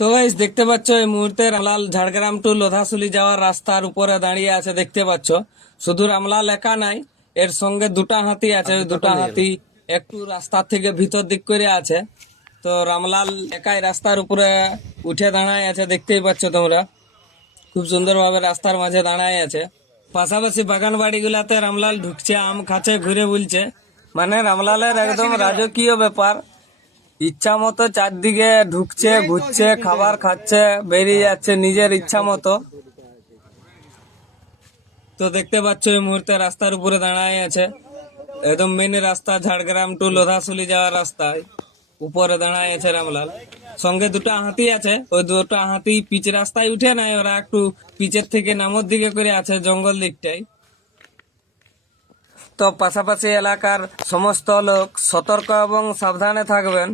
তো গাইস দেখতে পাচ্ছ এই মুহূর্তে রামলাল ঝাড়গ্রাম টু লোধাশুলি যাওয়ার রাস্তার উপরে দাঁড়িয়ে আছে দেখতে পাচ্ছ। শুধু রামলাল একা নাই এর সঙ্গে দুটা হাতি আছে ওই দুটা হাতি একটু রাস্তা থেকে ভিতর দিক করে আছে। তো রামলাল একাই রাস্তার উপরে উঠে দাঁড়ায় আছে দেখতেই পাচ্ছ তোমরা। খুব সুন্দরভাবে রাস্তার মাঝে দাঁড়ায় আছে। পাশাপাশি বাগান বাড়ি গুলাতে রামলাল ঢুকছে আম খাচ্ছে ঘুরে বুলছে। মানে রামলালের একদম রাজকীয় ব্যাপার। ইচ্ছা মতো চারদিকে ঢুকছে ঘুরছে খাবার খাচ্ছে বেরিয়ে যাচ্ছে নিজের ইচ্ছা মতো তো দেখতে পাচ্ছ এই মুহূর্তে রাস্তার উপরে দাঁড়ায় আছে। একদম মেন রাস্তা ঝাড়গ্রাম টু লোধাশুলি যাওয়ার রাস্তায় উপরে দাঁড়ায় আছে রামলাল। সঙ্গে দুটো হাতি আছে। ওই দুটো হাতি পিচ রাস্তায় উঠে নাই ওরা একটু পিচের থেকে নামর দিকে করে আছে জঙ্গল দিকটাই তো পাশাপাশি এলাকার সমস্ত লোক সতর্ক এবং সাবধানে থাকবেন।